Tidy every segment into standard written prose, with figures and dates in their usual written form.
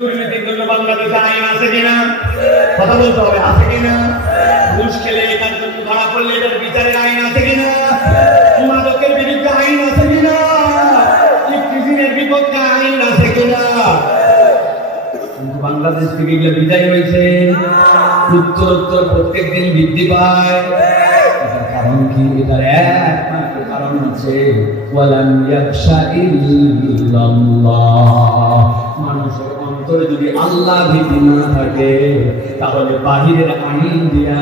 দুর্নীতির জন্য বাংলাদেশে আইন আছে কিনা কথা বলতে হবে, আছে কিনা? ঘুষ খেলে এটার জন্য ধরা পড়লে এটার বিচারের আইন আছে কিনা? মাদকের বিরুদ্ধে আইন আছে কিনা? ইফতিজিনের বিপক্ষে আইন আছে কিনা? কিন্তু বাংলাদেশ থেকে এগুলো বিদায় হয়েছে, উত্তরোত্তর প্রত্যেক দিন বৃদ্ধি পায়। এটার কারণ কি? এটার একমাত্র কারণ হচ্ছে ওয়ালান ইয়াখশা ইল্লাল্লাহ। মানুষের অন্তরে যদি আল্লাহ ভীতি না থাকে তাহলে বাহিরের আইন দিয়া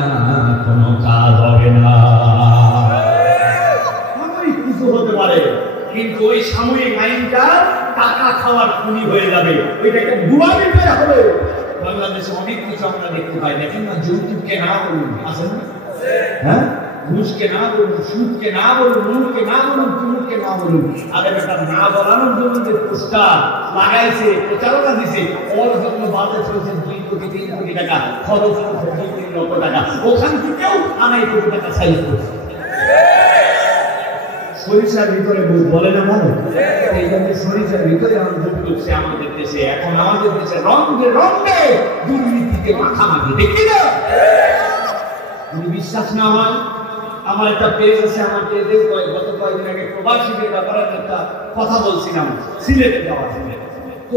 কোনো কাজ হবে না। সাময়িক কিছু হতে পারে, কিন্তু ওই সাময়িক আইনটা টাকা খাওয়ার খুনি হয়ে যাবে, ওইটা একটা ভুয়া বিষয় হবে। বাংলাদেশে অনেক কিছু আমরা দেখতে পাই, দেখেন না, যৌতুককে না বলুন, আছে না? হ্যাঁ, ঘুষকে না বলুন, সুদকে না বলুন, মুখকে না বলুন, তুমুককে না বলুন। আর এটা না বলানোর জন্য যে পোস্টার লাগাইছে, প্রচারণা দিছে, ওর জন্য বাজেট হয়েছে 2 কোটি 3 কোটি টাকা, খরচ হয়েছে 2-3 লক্ষ টাকা, ওখান থেকেও 2.5 কোটি টাকা সাইজ করছে। সরিষার ভিতরে বলে না মনে, এই জন্য সরিষার ভিতরে যোগ করছে আমাদের দেশে। এখন আমাদের দেশে রঙে রঙে দুর্নীতিকে মাখামাখি, দেখি না? যদি বিশ্বাস না হয়, আমার একটা পেজ আছে, আমার পেজে গত কয়েকদিন আগে প্রবাসীদের ব্যাপারে একটা কথা বলছিলাম, সিলেটে যাওয়া।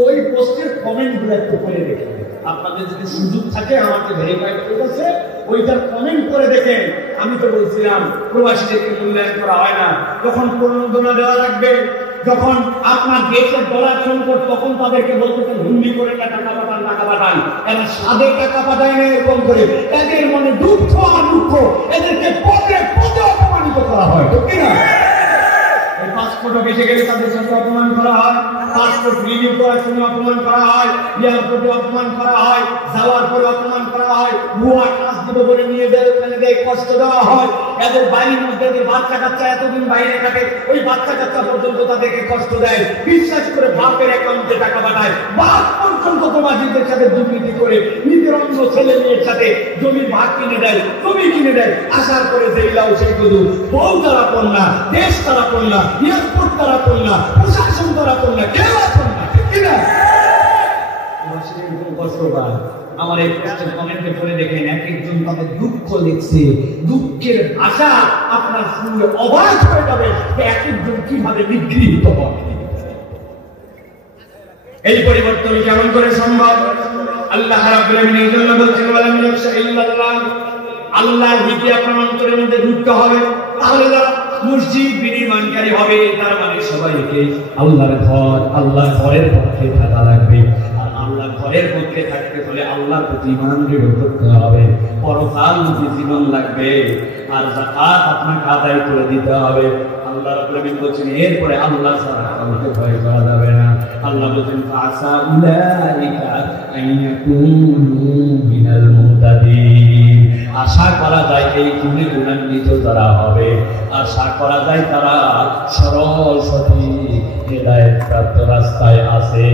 ওই পোস্টের কমেন্ট গুলো একটু করে দেখেন, আপনাদের যদি সুযোগ থাকে, আমাকে ভেরিফাই করেছে, ওইটার কমেন্ট করে দেখেন। আমি তো বলছিলাম প্রবাসীদেরকে মূল্যায়ন করা হয় না, যখন প্রণোদনা দেওয়া লাগবে, যখন আপনার দেশের ডলার সংকট, তখন তাদেরকে বলতে হুন্ডি করে টাকা পাঠান, টাকা পাঠান। এরা সাদে টাকা পাঠায় না, এরকম করে এদের মনে দুঃখ আর দুঃখ, এদেরকে পদে পদে অপমানিত করা হয়, ঠিক না? এই পাসপোর্ট অফিসে গেলে তাদের সাথে অপমান করা হয়, পাসপোর্ট রিনিউ করার সময় অপমান করা হয়, এয়ারপোর্টে অপমান করা হয়, যাওয়ার পরে অপমান করা হয়, ভুয়া কাজ দেবো বলে নিয়ে যায়, ওখানে দেয় কষ্ট দেওয়া হয়। এদের বাড়ির মধ্যে এদের বাচ্চা কাচ্চা এতদিন বাইরে থাকে, ওই বাচ্চা কাচ্চা পর্যন্ত তাদেরকে কষ্ট দেয়, বিশ্বাস করে বাপের অ্যাকাউন্টে টাকা পাঠায়। বাপ পর্যন্ত প্রবাসীদের সাথে দুর্নীতি করে নিজের অন্য ছেলে মেয়ের সাথে জমির ভাগ কিনে দেয়, জমি কিনে দেয়। আসার পরে যেই লাউ সেই কদু, বউ তারা কন্যা, দেশ তারা কন্যা, এয়ারপোর্ট তারা কন্যা, প্রশাসন তারা কন্যা, কেউ এখন না, ঠিক কিনা? কষ্ট পায়। আমার এই পোস্টের কমেন্টে পড়ে দেখেন, এক একজন তাদের দুঃখ লিখছে, দুঃখের ভাষা আপনার শুনলে অবাক হয়ে যাবে যে এক একজন কিভাবে নিগৃহীত হবে। এই পরিবর্তন কেমন করে সম্ভব? আল্লাহ রাব্বুল আলামিন এই জন্য বলছেন ওয়ালাম ইয়াখশা ইল্লাল্লাহ। আল্লাহর ভীতি আপনার অন্তরের মধ্যে ঢুকতে হবে, তাহলে যারা মসজিদ বিনির্মাণকারী হবে, তার মানে সবাইকে আল্লাহর ঘর, আল্লাহর ঘরের পক্ষে থাকা লাগবে। আর আল্লাহর ঘরের পক্ষে থাকতে হলে আল্লাহর প্রতি ঈমান দৃঢ় করতে হবে, পরকালমুখী জীবন লাগবে, আর যাকাত আপনাকে আদায় করে দিতে হবে। আল্লাহ রাব্বুল আলামিন বলেন এরপরে আল্লাহ ছাড়া কাউকে ভয় করা যাবে না। আল্লাহ বলেন ফাসা উলাইকা আইয়াকুনু মিনাল মুহতাদিন। আশা করা যায় এই গুণান্বিত যারা হবে, আশা করা যায় তারা সরল সঠিক হেদায়েত প্রাপ্ত রাস্তায় আছে।